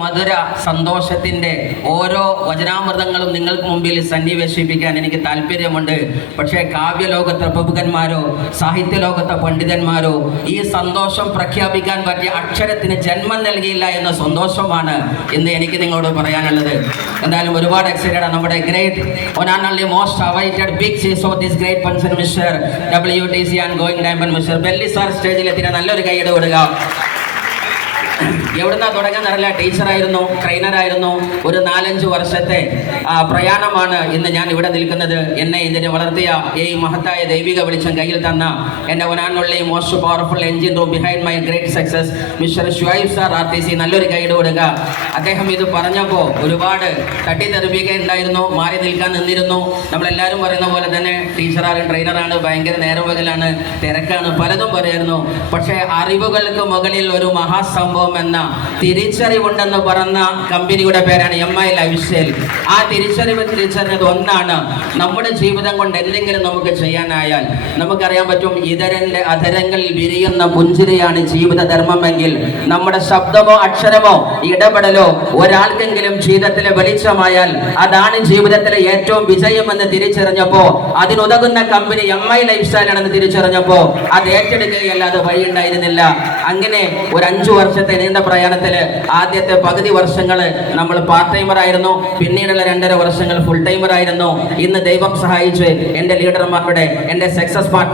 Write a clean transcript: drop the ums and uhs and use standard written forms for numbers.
മധുര സന്തോഷത്തിന്റെ ഓരോ വചനാമൃതങ്ങളും നിങ്ങൾക്ക് മുമ്പിൽ സന്നിവേശിപ്പിക്കാൻ എനിക്ക് താല്പര്യമുണ്ട്. പക്ഷേ കാവ്യലോകത്തെ പ്രമുഖന്മാരോ സാഹിത്യലോകത്തെ പണ്ഡിതന്മാരോ ഈ സന്തോഷം പ്രഖ്യാപിക്കാൻ പറ്റിയ അക്ഷരത്തിന് ജന്മം നൽകിയില്ല എന്ന സന്തോഷമാണ് ഇന്ന് എനിക്ക് നിങ്ങളോട് പറയാനുള്ളത്. എന്തായാലും ഒരുപാട് എക്സൈറ്റഡ് ആണ്. നമ്മുടെ great one and only most awaited big cheese of this great person mister WTC and going diamond mister ബെല്ലി സാർ സ്റ്റേജിലെത്തിയ നല്ലൊരു കൈയ്യടി കൊടുക്കുക. എവിടുന്നാ തുടങ്ങാന്നറിയില്ല. ടീച്ചറായിരുന്നു, ട്രെയിനറായിരുന്നു. ഒരു 4-5 വർഷത്തെ പ്രയാണമാണ് ഇന്ന് ഞാൻ ഇവിടെ നിൽക്കുന്നത്. എന്നെ ഇതിനെ വളർത്തിയ ഈ മഹത്തായ ദൈവിക വെളിച്ചം കയ്യിൽ തന്ന എൻ്റെ ഒനാനുള്ള most powerful engine room behind my great success mister Shuaib sir RTC, നല്ലൊരു ഗൈഡ് കൊടുക്കുക. അദ്ദേഹം ഇത് പറഞ്ഞപ്പോൾ ഒരുപാട് തട്ടിത്തെറിപ്പിക്കുകയുണ്ടായിരുന്നു, മാറി നിൽക്കാൻ നിന്നിരുന്നു. നമ്മളെല്ലാവരും പറയുന്ന പോലെ തന്നെ ടീച്ചറാണ്, ട്രെയിനറാണ്, ഭയങ്കര നേരവകലാണ്, തിരക്കാണ്, പലതും പറയായിരുന്നു. പക്ഷേ അറിവുകൾക്ക് മുകളിൽ ഒരു മഹാസംഭവം എന്ന തിരിച്ചറിവുണ്ടെന്ന് പറഞ്ഞ കമ്പനിയുടെ പേരാണ് MI ലൈഫ് സ്റ്റൈൽ. ആ തിരിച്ചറിഞ്ഞത് ഒന്നാണ്, നമ്മുടെ ജീവിതം കൊണ്ട് എന്തെങ്കിലും നമുക്ക് ചെയ്യാനായാൽ നമുക്കറിയാൻ പറ്റും, ഇതരന്റെ അധരങ്ങളിൽ വിരിയുന്ന പുഞ്ചിരിയാണ് ജീവിത ധർമ്മമെങ്കിൽ നമ്മുടെ ശബ്ദമോ അക്ഷരമോ ഇടപെടലോ ഒരാൾക്കെങ്കിലും ജീവിതത്തിലെ വെളിച്ചമായാൽ അതാണ് ജീവിതത്തിലെ ഏറ്റവും വിജയമെന്ന് തിരിച്ചറിഞ്ഞപ്പോ അതിനുതകുന്ന കമ്പനി MI ലൈഫ് സ്റ്റൈൽ ആണെന്ന് തിരിച്ചറിഞ്ഞപ്പോ അത് ഏറ്റെടുക്കുകയല്ലാതെ വഴിയുണ്ടായിരുന്നില്ല. അങ്ങനെ ഒരു 5 വർഷത്തെ നീണ്ട പ്രയാണത്തില് ആദ്യത്തെ പകുതി വർഷങ്ങള് നമ്മൾ പാർട്ട് ടൈമർ ആയിരുന്നു, പിന്നീടുള്ള 2.5 വർഷങ്ങൾ ഫുൾ ടൈമർ ആയിരുന്നു. ഇന്ന് ദൈവം സഹായിച്ച് എൻ്റെ ലീഡർമാരുടെ, എൻ്റെ സക്സസ് പാർട്ട്ണർ